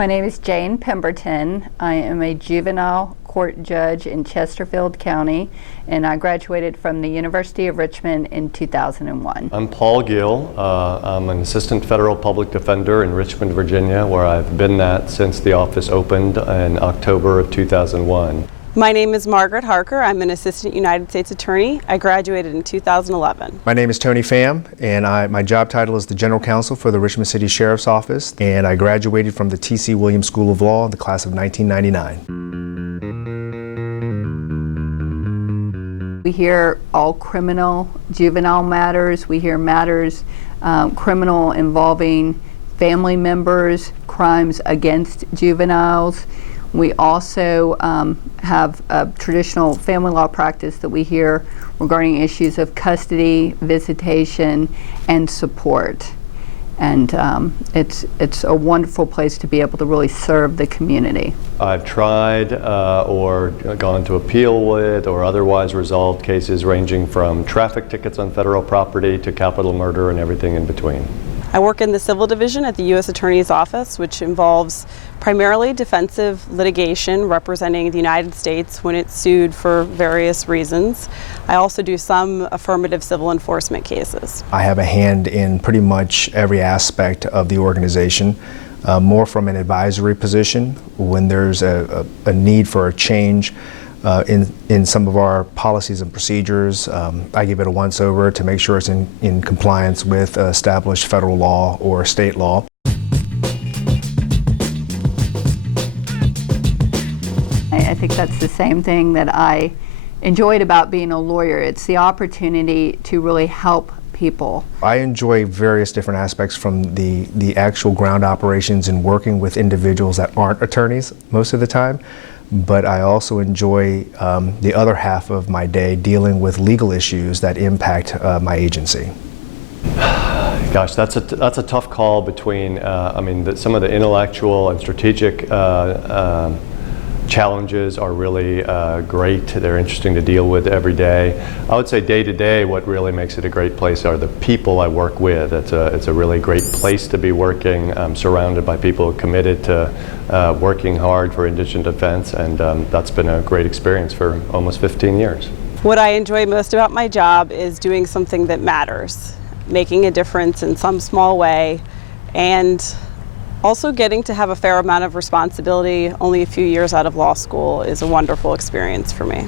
My name is Jane Pemberton. I am a juvenile court judge in Chesterfield County, and I graduated from the University of Richmond in 2001. I'm Paul Gill. I'm an assistant federal public defender in Richmond, Virginia, where I've been that since the office opened in October of 2001. My name is Margaret Harker. I'm an assistant United States attorney. I graduated in 2011. My name is Tony Pham, and my job title is the General Counsel for the Richmond City Sheriff's Office, and I graduated from the T.C. Williams School of Law in the class of 1999. We hear all criminal, juvenile matters. We hear matters criminal involving family members, crimes against juveniles. We also have a traditional family law practice that we hear regarding issues of custody, visitation, and support. And it's a wonderful place to be able to really serve the community. I've tried or gone to appeal with or otherwise resolved cases ranging from traffic tickets on federal property to capital murder and everything in between. I work in the Civil Division at the U.S. Attorney's Office, which involves primarily defensive litigation representing the United States when it's sued for various reasons. I also do some affirmative civil enforcement cases. I have a hand in pretty much every aspect of the organization, more from an advisory position when there's a need for a change in some of our policies and procedures. I give it a once-over to make sure it's in compliance with established federal law or state law. I think that's the same thing that I enjoyed about being a lawyer. It's the opportunity to really help people. I enjoy various different aspects from the actual ground operations and working with individuals that aren't attorneys most of the time. But I also enjoy the other half of my day dealing with legal issues that impact my agency. Gosh, that's a tough call between, some of the intellectual and strategic challenges are really great. They're interesting to deal with every day. I would say day to day, what really makes it a great place are the people I work with. It's a really great place to be working. I'm surrounded by people committed to working hard for indigent defense, and that's been a great experience for almost 15 years. What I enjoy most about my job is doing something that matters, making a difference in some small way, and also getting to have a fair amount of responsibility only a few years out of law school is a wonderful experience for me.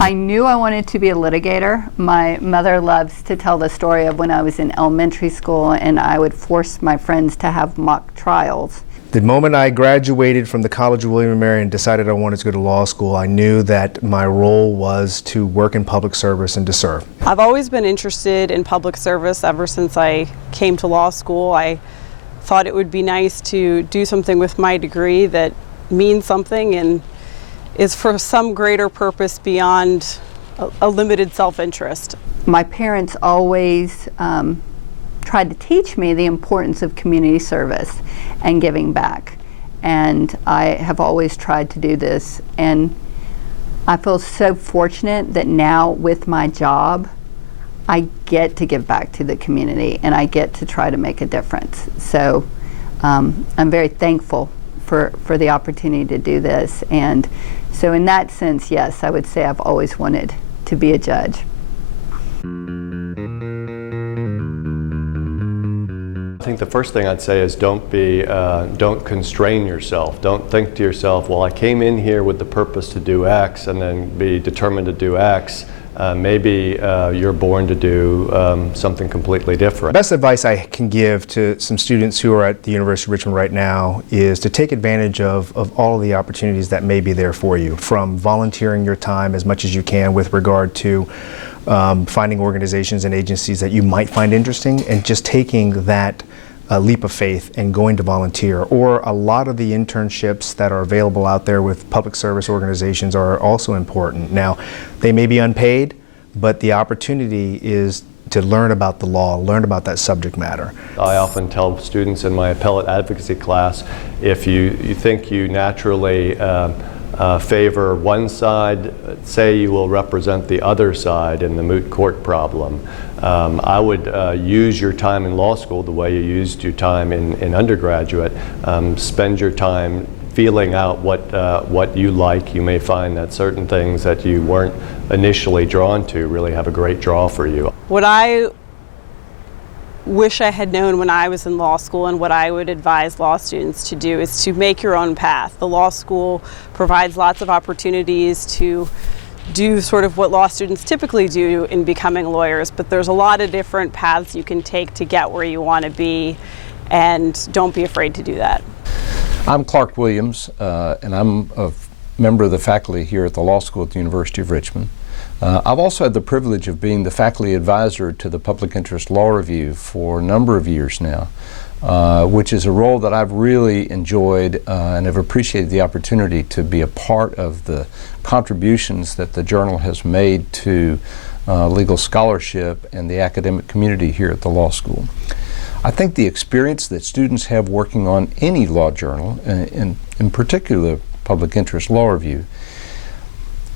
I knew I wanted to be a litigator. My mother loves to tell the story of when I was in elementary school and I would force my friends to have mock trials. The moment I graduated from the College of William & Mary and decided I wanted to go to law school, I knew that my role was to work in public service and to serve. I've always been interested in public service ever since I came to law school. I thought it would be nice to do something with my degree that means something and is for some greater purpose beyond a limited self-interest. My parents always tried to teach me the importance of community service and giving back. And I have always tried to do this. And I feel so fortunate that now with my job, I get to give back to the community and I get to try to make a difference. So I'm very thankful for the opportunity to do this. And so in that sense, yes, I would say I've always wanted to be a judge. I think the first thing I'd say is don't constrain yourself. Don't think to yourself, well, I came in here with the purpose to do X and then be determined to do X. Maybe you're born to do something completely different. The best advice I can give to some students who are at the University of Richmond right now is to take advantage of all of the opportunities that may be there for you, from volunteering your time as much as you can with regard to finding organizations and agencies that you might find interesting and just taking that leap of faith and going to volunteer. Or a lot of the internships that are available out there with public service organizations are also important. Now, they may be unpaid, but the opportunity is to learn about the law, learn about that subject matter. I often tell students in my appellate advocacy class, if you think you naturally favor one side, say you will represent the other side in the moot court problem. I would use your time in law school the way you used your time in undergraduate. Spend your time feeling out what you like. You may find that certain things that you weren't initially drawn to really have a great draw for you. What I wish I had known when I was in law school, and what I would advise law students to do, is to make your own path. The law school provides lots of opportunities to do sort of what law students typically do in becoming lawyers, but there's a lot of different paths you can take to get where you want to be, and don't be afraid to do that. I'm Clark Williams, and I'm a member of the faculty here at the Law School at the University of Richmond. I've also had the privilege of being the faculty advisor to the Public Interest Law Review for a number of years now, which is a role that I've really enjoyed and have appreciated the opportunity to be a part of the contributions that the journal has made to legal scholarship and the academic community here at the law school. I think the experience that students have working on any law journal, in particular the Public Interest Law Review,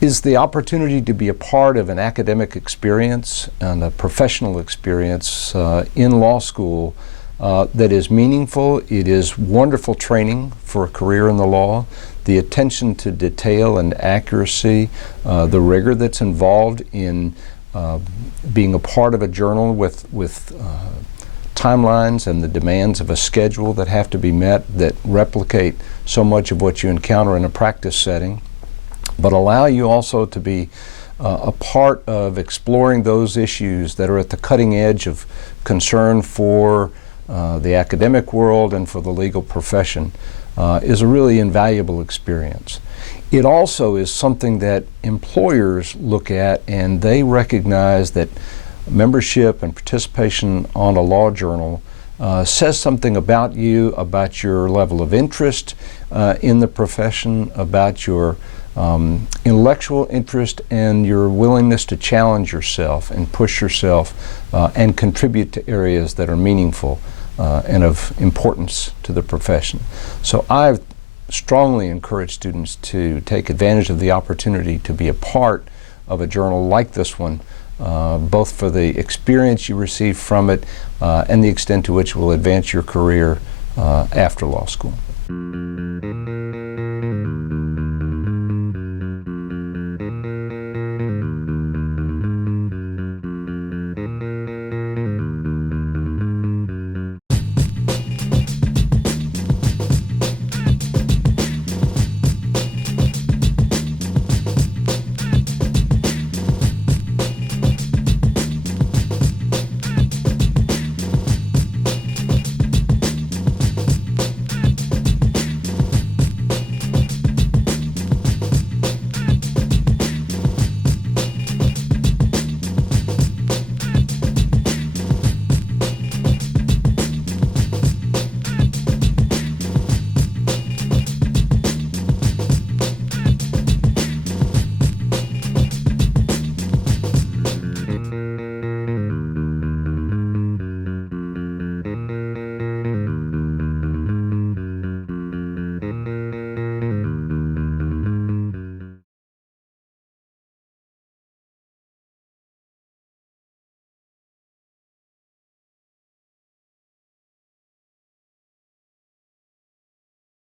is the opportunity to be a part of an academic experience and a professional experience in law school that is meaningful. It is wonderful training for a career in the law. The attention to detail and accuracy, the rigor that's involved in being a part of a journal with timelines and the demands of a schedule that have to be met, that replicate so much of what you encounter in a practice setting, but allow you also to be a part of exploring those issues that are at the cutting edge of concern for the academic world and for the legal profession, is a really invaluable experience. It also is something that employers look at, and they recognize that membership and participation on a law journal says something about you, about your level of interest in the profession, about your intellectual interest and your willingness to challenge yourself and push yourself and contribute to areas that are meaningful and of importance to the profession. So I strongly encourage students to take advantage of the opportunity to be a part of a journal like this one, both for the experience you receive from it and the extent to which it will advance your career after law school.